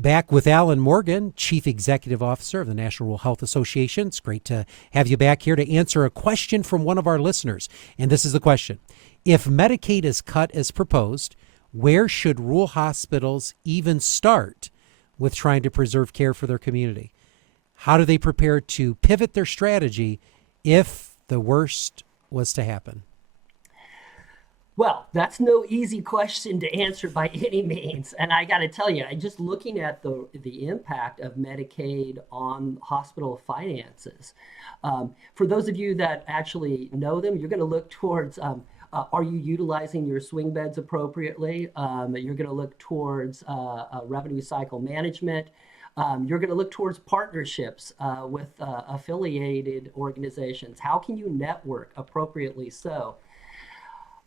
Back with Alan Morgan, Chief Executive Officer of the National Rural Health Association. It's great to have you back here to answer a question from one of our listeners. And this is the question. If Medicaid is cut as proposed, where should rural hospitals even start with trying to preserve care for their community? How do they prepare to pivot their strategy if the worst was to happen? Well, that's no easy question to answer by any means. And I got to tell you, just looking at the impact of Medicaid on hospital finances, for those of you that actually know them, you're going to look towards are you utilizing your swing beds appropriately? You're going to look towards revenue cycle management. You're going to look towards partnerships with affiliated organizations. How can you network appropriately so?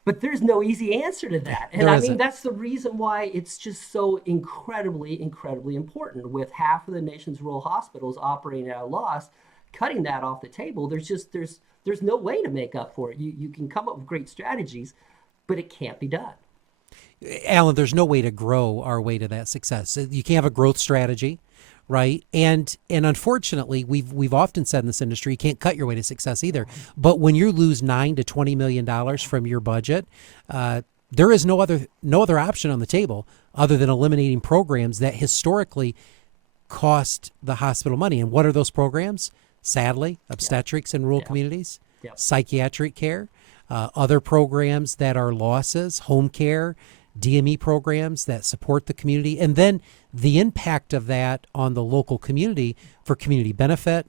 But there's no easy answer to that. And I mean, that's the reason why it's just so incredibly, incredibly important. With half of the nation's rural hospitals operating at a loss, cutting that off the table, there's no way to make up for it. You can come up with great strategies, but it can't be done. Alan, there's no way to grow our way to that success. You can't have a growth strategy, right? And unfortunately, we've often said in this industry, you can't cut your way to success either. But when you lose $9 to $20 million from your budget, there is no other option on the table other than eliminating programs that historically cost the hospital money. And what are those programs? Sadly, obstetrics in rural communities, psychiatric care, other programs that are losses, home care, DME programs that support the community, and then the impact of that on the local community for community benefit,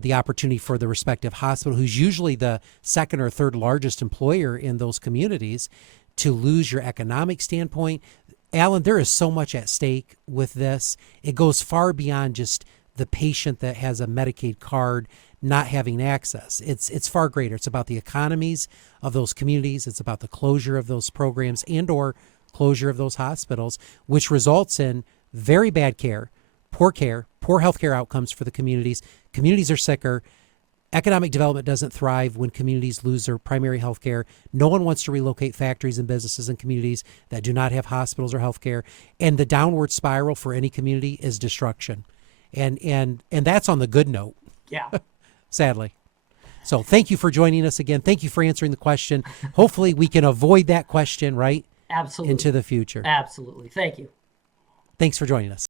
the opportunity for the respective hospital, who's usually the second or third largest employer in those communities, to lose your economic standpoint. Alan, there is so much at stake with this. It goes far beyond just the patient that has a Medicaid card not having access. It's far greater. It's about the economies of those communities. It's about the closure of those programs and or closure of those hospitals, which results in very bad care, poor healthcare outcomes for the communities. Communities are sicker. Economic development doesn't thrive when communities lose their primary health care. No one wants to relocate factories and businesses in communities that do not have hospitals or health care. And the downward spiral for any community is destruction. And that's on the good note. Yeah. Sadly. So thank you for joining us again. Thank you for answering the question. Hopefully we can avoid that question, right? Absolutely. Into the future. Absolutely. Thank you. Thanks for joining us.